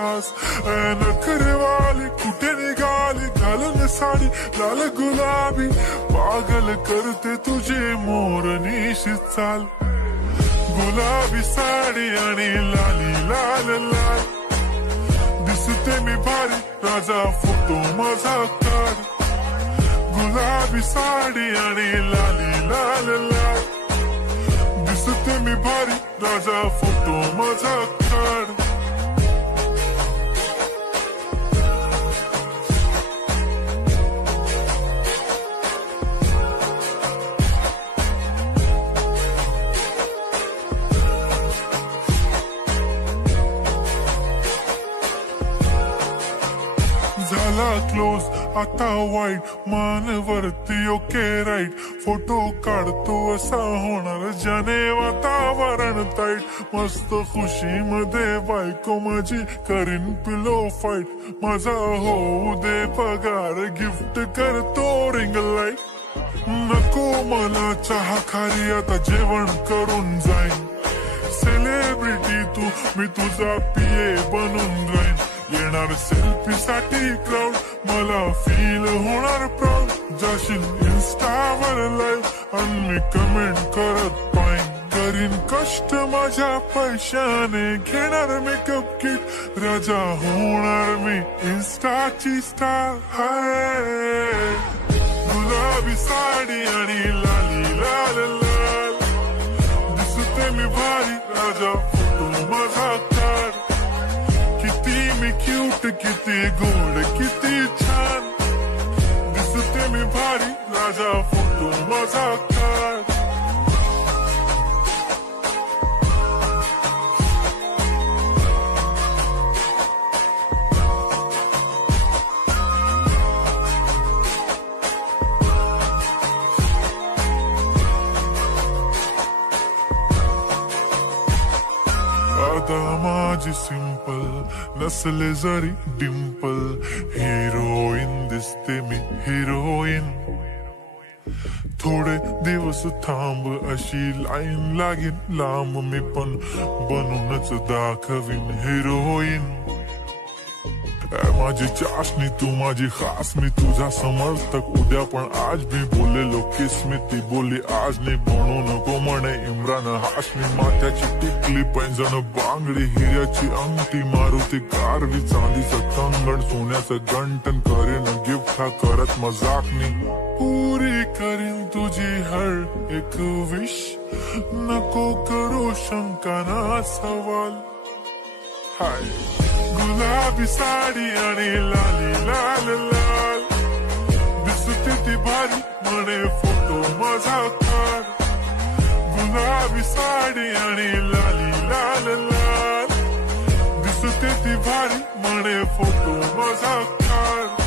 खास नखरेवाली कुठे निघाली घालून साडी लाल गुलाबी पागल करते तुझे मोरनीशी चाल गुलाबी साडी आणि लाली लाल लाल दिसते मी भारी राजा फोटो माझा काढ गुलाबी साडी आणि लाली लाल लाल दिसते मी भारी राजा फोटो माझा काढ झाला क्लोज आता वाईट मानवरती ओके राईट फोटो काढतो असा होणार ज्याने वातावरण ताईट मस्त खुशी मध्ये बायको माझी करीन पिलो फाईट माझा होऊ दे पगार गिफ्ट करतो रिंग लाईट नको मला चहा खारी आता जेवण करून जाईन सेलिब्रिटी तू मी तुझा पिये बनून राहीन येणार सेल्फी साठी क्राऊड मला फील होणार प्राऊड जाशील इन्स्टावर लाईव्ह आणि मी कमेंट करत पाईन करीन कष्ट माझ्या पैशाने घेणार मेकअप किट राजा होणार मी इन्स्टाची स्टार हाय गुलाबी साडी आणि लाली लाल लाल दिसते मी भारी राजा फोटो माझा काढ किती क्यूट किती गोड किती छान दिसते मी भारी राजा फोटो माझा काढ आता माझी सिंपल नसले जरी डिंपल हिरोईन दिसते मी हिरोईन थोडे दिवस थांब अशी लाईन लागेल लांब मी पण बनूनच दाखवीन हिरोईन माझी चाशनी तू माझी खास मी तुझा समर्थक उद्या पण आज मी बोलेलो किस मी ती बोली आज नाही बनू नको म्हणे इम्रान हाशमी माथ्याची टिकली पैंजण बांगडी हिऱ्याची अंगठी मारुती कारवी चांदीचं कंगण सोन्याचं गंटन करीन गिफ्ट हा करत मजाकनी पुरी करीन तुझी हर एक विश नको करू शंका ना सवाल हाय गुलाबी साडी आणि लाली लाल लाल दिसते ती भारी म्हणे फोटो माझा काढ गुलाबी साडी आणि लाली लाल लाल दिसते ती भारी म्हणे फोटो माझा काढ